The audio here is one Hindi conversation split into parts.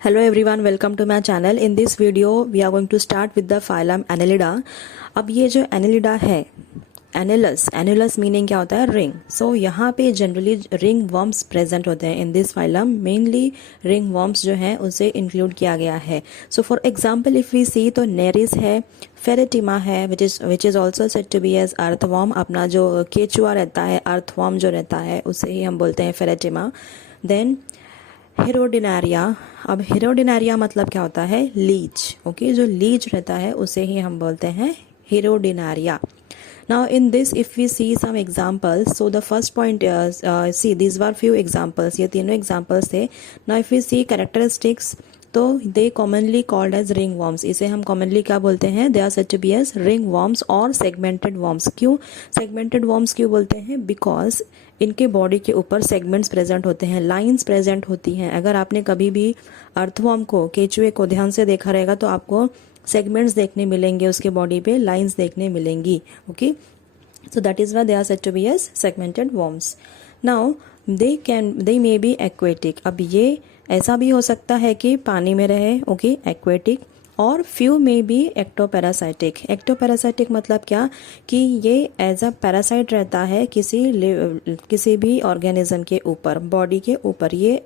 Hello everyone, welcome to my channel. In this video, we are going to start with the phylum Annelida. अब ये जो Annelida है, Annulus मीनिंग क्या होता है? रिंग. सो यहाँ पे जनरली रिंग वर्म्स प्रेजेंट होते हैं in this phylum. Mainly ring worms जो हैं उसे इंक्लूड किया गया है. So for example if we see तो नेरिस है, फेरेटिमा है which is also said to be as earthworm. अपना जो केचुआ रहता है, अर्थवर्म जो रहता है उसे ही हम बोलते हैं फेरेटिमा. देन हेरोडिनारिया. अब हेरोडिनारिया मतलब क्या होता है? लीच. ओके, जो लीच रहता है उसे ही हम बोलते हैं हेरोडिनारिया. Now in this if we see some examples, so the first point see these were few examples, ये तीनों examples थे. Now if we see characteristics, तो they commonly called as ringworms. इसे हम commonly क्या बोलते हैं? They are said to be as ringworms और segmented worms. क्यों segmented worms क्यों बोलते हैं? Because इनके बॉडी के ऊपर सेगमेंट्स प्रेजेंट होते हैं, लाइंस प्रेजेंट होती हैं. अगर आपने कभी भी अर्थवर्म को, केचुए को ध्यान से देखा रहेगा तो आपको सेगमेंट्स देखने मिलेंगे, उसके बॉडी पे लाइंस देखने मिलेंगी. Okay, so that is why they are said to be as segmented worms. Now they may be aquatic. अब ये ऐसा भी हो सकता है कि पानी में रहे, ओके, एक्वेटिक. और फ्यू में बी एक्टोपैरासाइटिक. एक्टोपैरासाइटिक मतलब क्या कि ये एज अ पैरासाइट रहता है किसी भी ऑर्गेनिज्म के ऊपर, बॉडी के ऊपर. ये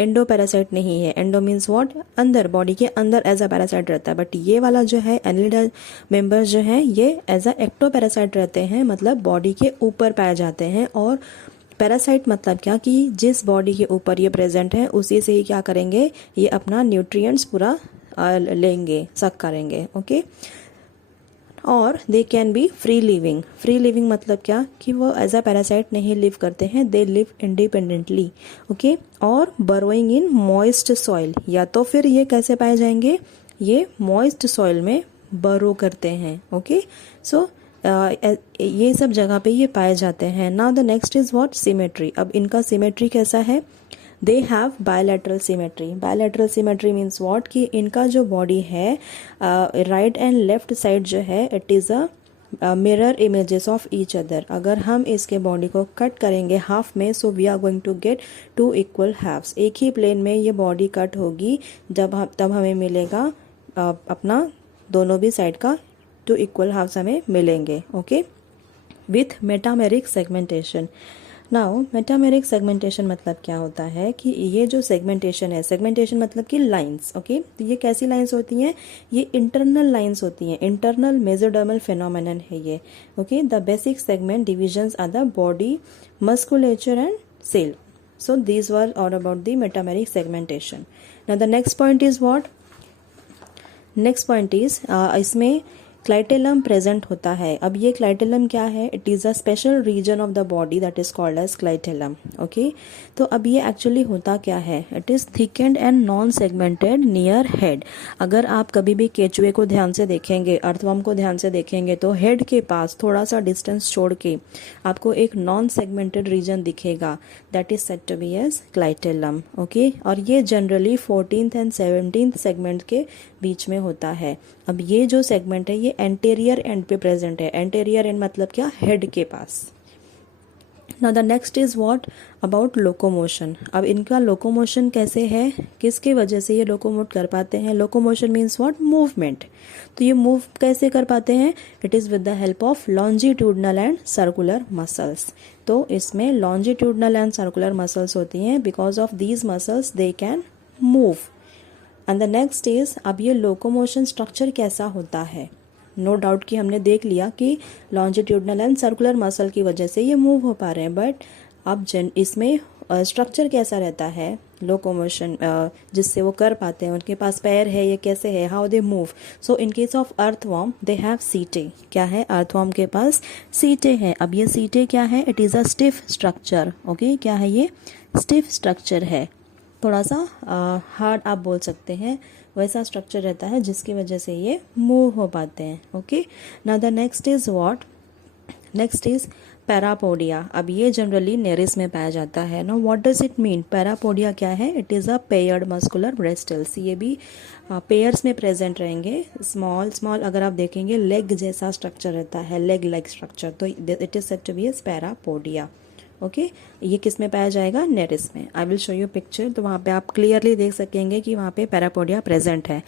एंडो पैरासाइट नहीं है. Endo means what? अंदर, बॉडी के अंदर एज अ पैरासाइट रहता है. बट ये वाला जो है एनिलिडा मेंबर्स जो है ये एज अ एक्टो पैरासाइट रहते हैं, मतलब बॉडी के ऊपर पाए जाते हैं. और पैरासाइट मतलब क्या कि जिस बॉडी के ऊपर ये प्रेजेंट है उसी से ही क्या करेंगे, ये अपना न्यूट्रिएंट्स पूरा लेंगे, सक करेंगे. ओके, और they can be free living. Free living मतलब क्या कि वो एज अ पैरासाइट नहीं लिव करते हैं, दे लिव इंडिपेंडेंटली. ओके, और बरोइंग इन मॉइस्ट सॉइल. या तो फिर ये कैसे पाए जाएंगे? ये मॉइस्ट सॉइल में बरो करते हैं. ओके, सो ये सब जगह पे ये पाए जाते हैं. Now the next is what? Symmetry. अब इनका सिमेट्री कैसा है? They have bilateral symmetry. Bilateral symmetry means what कि इनका जो बॉडी है राइट एंड लेफ्ट साइड जो है it is a mirror images of each other. अगर हम इसके बॉडी को कट करेंगे हाफ में, so we are going to get two equal halves. एक ही प्लेन में ये बॉडी कट होगी तब हमें मिलेगा अपना दोनों भी साइड का टू इक्वल हाफ्स हमें मिलेंगे. Okay, with metameric segmentation. Now metameric segmentation मतलब क्या होता है कि ये जो सेगमेंटेशन है, सेगमेंटेशन मतलब कि लाइंस. ओके, तो ये कैसी लाइंस होती हैं? ये इंटरनल लाइंस होती हैं. इंटरनल मेसोडर्मल फेनोमेनन है ये. Okay, the basic segment divisions are the body, musculature and cell. So these were all about the metameric segmentation. Now the next point is what? Next point is इसमें क्लाइटेलम प्रेजेंट होता है. अब ये क्लाइटेलम क्या है? It is a special region of the body that is called as clitellum. Okay, तो अब ये एक्चुअली होता क्या है? It is thickened and non segmented near head. अगर आप कभी भी केचुए को ध्यान से देखेंगे, अर्थवर्म को ध्यान से देखेंगे तो हेड के पास थोड़ा सा डिस्टेंस छोड़ के आपको एक नॉन सेगमेंटेड रीजन दिखेगा, that is said to be as clitellum. Okay, और ये generally 14th and 17th segment के बीच में होता है. अब ये जो सेगमेंट है ये एंटेरियर एंड पे प्रेजेंट है. एंटेरियर एंड मतलब क्या? हेड के पास. Now the next is what? About locomotion. अब इनका लोकोमोशन कैसे है? किसकी वजह से ये लोकोमोट कर पाते हैं? Locomotion means what? मूवमेंट. तो ये मूव कैसे कर पाते हैं? It is with the help of longitudinal and circular muscles. तो इसमें लॉन्जिट्यूडनल एंड सर्कुलर मसल्स होती हैं. Because of these muscles they can move. And the next is, अब ये लोकोमोशन स्ट्रक्चर कैसा होता है? नो डाउट कि हमने देख लिया कि लॉन्जिट्यूडनल एंड सर्कुलर मसल की वजह से ये मूव हो पा रहे हैं. बट अब इसमें स्ट्रक्चर कैसा रहता है लोकोमोशन जिससे वो कर पाते हैं? उनके पास पैर है, ये कैसे है? How they move? So in case of earthworm they have सीटे. क्या है? अर्थवर्म के पास सीटे हैं. अब ये सीटे क्या है? It is a stiff structure. Okay, क्या है ये? स्टिफ स्ट्रक्चर है. थोड़ा सा हार्ड आप बोल सकते हैं, वैसा स्ट्रक्चर रहता है जिसकी वजह से ये मूव हो पाते हैं. Okay, now the next is what? Next is parapodia. अब ये जनरली नेरिस में पाया जाता है. Now what does it mean? Parapodia क्या है? It is a paired muscular bristles. ये भी पेयर्स में प्रेजेंट रहेंगे. स्मॉल स्मॉल अगर आप देखेंगे लेग जैसा स्ट्रक्चर रहता है, लेग लाइक स्ट्रक्चर. तो it is said to be as parapodia. Okay ये किस में पाया जाएगा, नेरिस में। I will show you picture, तो वहाँ पे आप क्लियरली देख सकेंगे कि वहाँ पे पैरापोडिया प्रेजेंट है।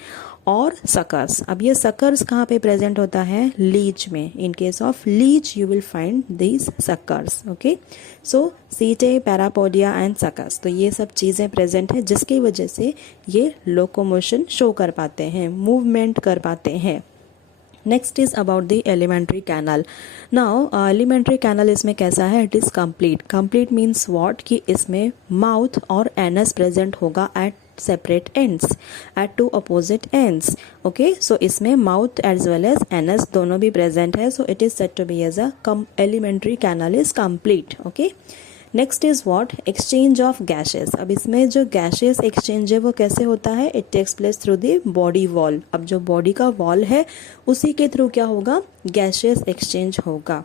और सकर्स, अब ये सकर्स कहाँ पे प्रेजेंट होता है, लीच में। In case of leech you will find these suckers, okay. So setae, parapodia and suckers, तो ये सब चीज़ें प्रेजेंट है जिसकी वजह से ये लोकोमोशन शो कर पाते हैं, मूवमेंट कर पाते हैं। Next is about the alimentary canal. Now alimentary canal इसमें कैसा है, it is complete. Complete means what, कि इसमें माउथ और एनस प्रेजेंट होगा at separate ends, at two opposite ends, okay. So इसमें mouth as well as anus दोनों भी प्रेजेंट है, so it is said to be as a alimentary canal is complete, okay. Next is what, exchange of gases. अब इसमें जो गैसेस एक्सचेंज है वो कैसे होता है, it takes place through the body wall. अब जो बॉडी का वॉल है उसी के थ्रू क्या होगा, गैसेस एक्सचेंज होगा।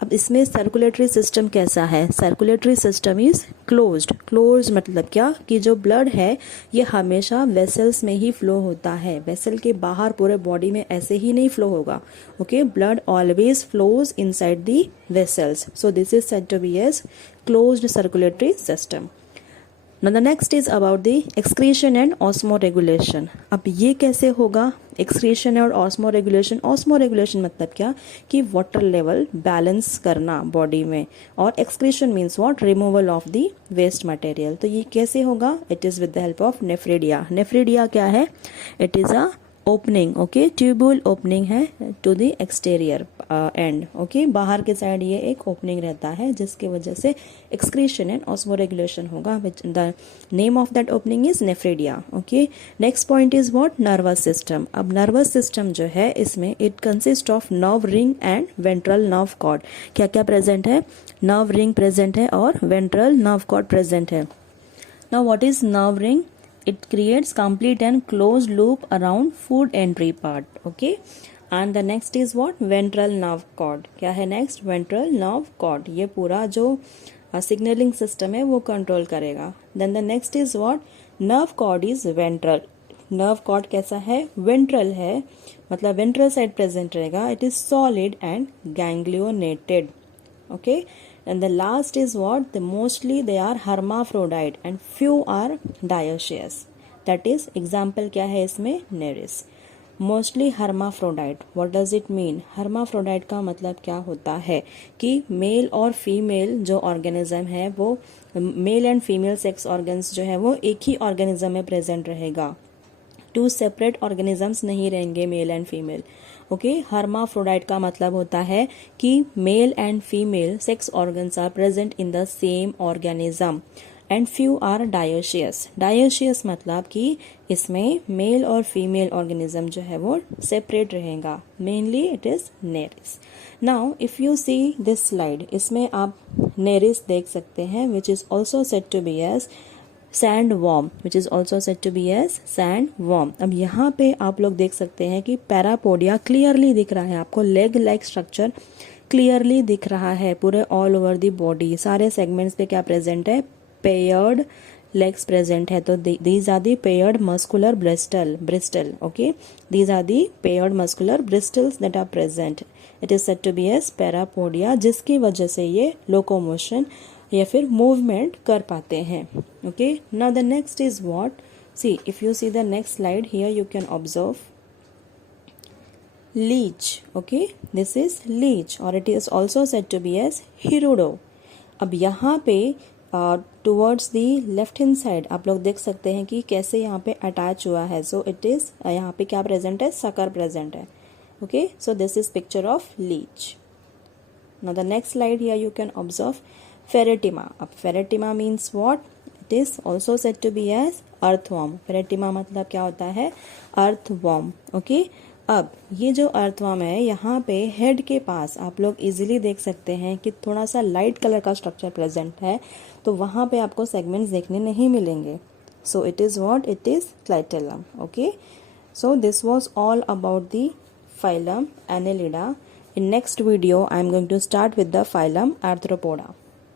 अब इसमें सर्कुलेटरी सिस्टम कैसा है, circulatory system is closed. Closed मतलब क्या, कि जो ब्लड है ये हमेशा वेसल्स में ही फ्लो होता है, वेसल के बाहर पूरे बॉडी में ऐसे ही नहीं फ्लो होगा, okay. Blood always flows inside the vessels, so this is said to be as closed circulatory system. Now the next is about the excretion and osmoregulation। अब ये कैसे होगा, एक्सक्रीशन और ऑस्मोरेगुलेशन। ऑस्मोरेगुलेशन मतलब क्या, कि वाटर लेवल बैलेंस करना बॉडी में, और excretion means what, removal of the waste material. तो ये कैसे होगा, it is with the help of nephridia. Nephridia क्या है, it is a opening, okay, tubule opening है to the exterior end, okay. बाहर के साइड ये एक ओपनिंग रहता है जिसकी वजह से एक्सक्रीशन एंड ऑस्मोरेगुलेशन होगा, which the name of that opening is nephridia, okay. Next point is what, nervous system. अब नर्वस सिस्टम जो है इसमें it consist of nerve ring and ventral nerve cord. क्या क्या प्रेजेंट है, नर्व रिंग प्रेजेंट है और वेंट्रल नर्व कॉर्ड प्रेजेंट है। Now what is nerve ring, it creates complete and closed loop around food entry part, okay। and the next is what, ventral nerve cord। क्या है नेक्स्ट, ventral nerve cord, ये पूरा जो सिग्नलिंग सिस्टम है वो कंट्रोल करेगा। then the next is what, nerve cord is ventral। Nerve cord कैसा है, वेंट्रल है, मतलब वेंट्रल साइड प्रेजेंट रहेगा। It is solid and ganglionated, okay। and the last is what, the mostly they are hermaphrodite and few are dioecious। that is example क्या है इसमें, Nereis. Mostly hermaphrodite, what does it mean, hermaphrodite का मतलब क्या होता है, कि मेल और फीमेल जो ऑर्गेनिज्म है वो, male and female sex organs जो है वो एक ही ऑर्गेनिज्म में प्रेजेंट रहेगा, टू सेपरेट ऑर्गेनिजम्स नहीं रहेंगे male and female, okay. Hermaphrodite का मतलब होता है कि male and female sex organs are present in the same organism and few are dioecious. Dioecious मतलब कि इसमें मेल और फीमेल ऑर्गेनिज्म जो है वो सेपरेट रहेगा, mainly it is Nereis. Now if you see this slide, इसमें आप नेरिस देख सकते हैं, which is also said to be as sand worm, which is also said to be as sand worm. अब यहाँ पे आप लोग देख सकते हैं कि पैरापोडिया क्लियरली दिख रहा है आपको, लेग लाइक स्ट्रक्चर क्लियरली दिख रहा है पूरे ऑल ओवर दी बॉडी। सारे सेगमेंट्स पे क्या प्रेजेंट है, पेयर्ड legs present है, तो these are the paired muscular bristle, okay, these are the paired muscular bristles that are present। it is said to be as parapodia, जिसकी वजह से ये locomotion या फिर movement कर पाते हैं, okay। now the next is what, see if you see the next slide here you can observe leech, okay, this is leech or it is also said to be as hirudo। अब यहाँ पे towards the left hand side आप लोग देख सकते हैं कि कैसे यहाँ पे अटैच हुआ है। सो इट इज यहाँ पे क्या प्रेजेंट है, सकर प्रेजेंट है, okay. So this is picture of leech. Now the next slide here you can observe Pheretima. अब Pheretima means what, it is also said to be as earthworm. Pheretima मतलब क्या होता है, अर्थवॉर्म, ओके। अब ये जो अर्थवॉर्म है यहाँ पे हेड के पास आप लोग इजीली देख सकते हैं कि थोड़ा सा लाइट कलर का स्ट्रक्चर प्रेजेंट है, तो वहाँ पे आपको सेगमेंट्स देखने नहीं मिलेंगे। So it is what, it is clitellum, okay. So this was all about the phylum Annelida. In next video I am going to start with the phylum arthropoda.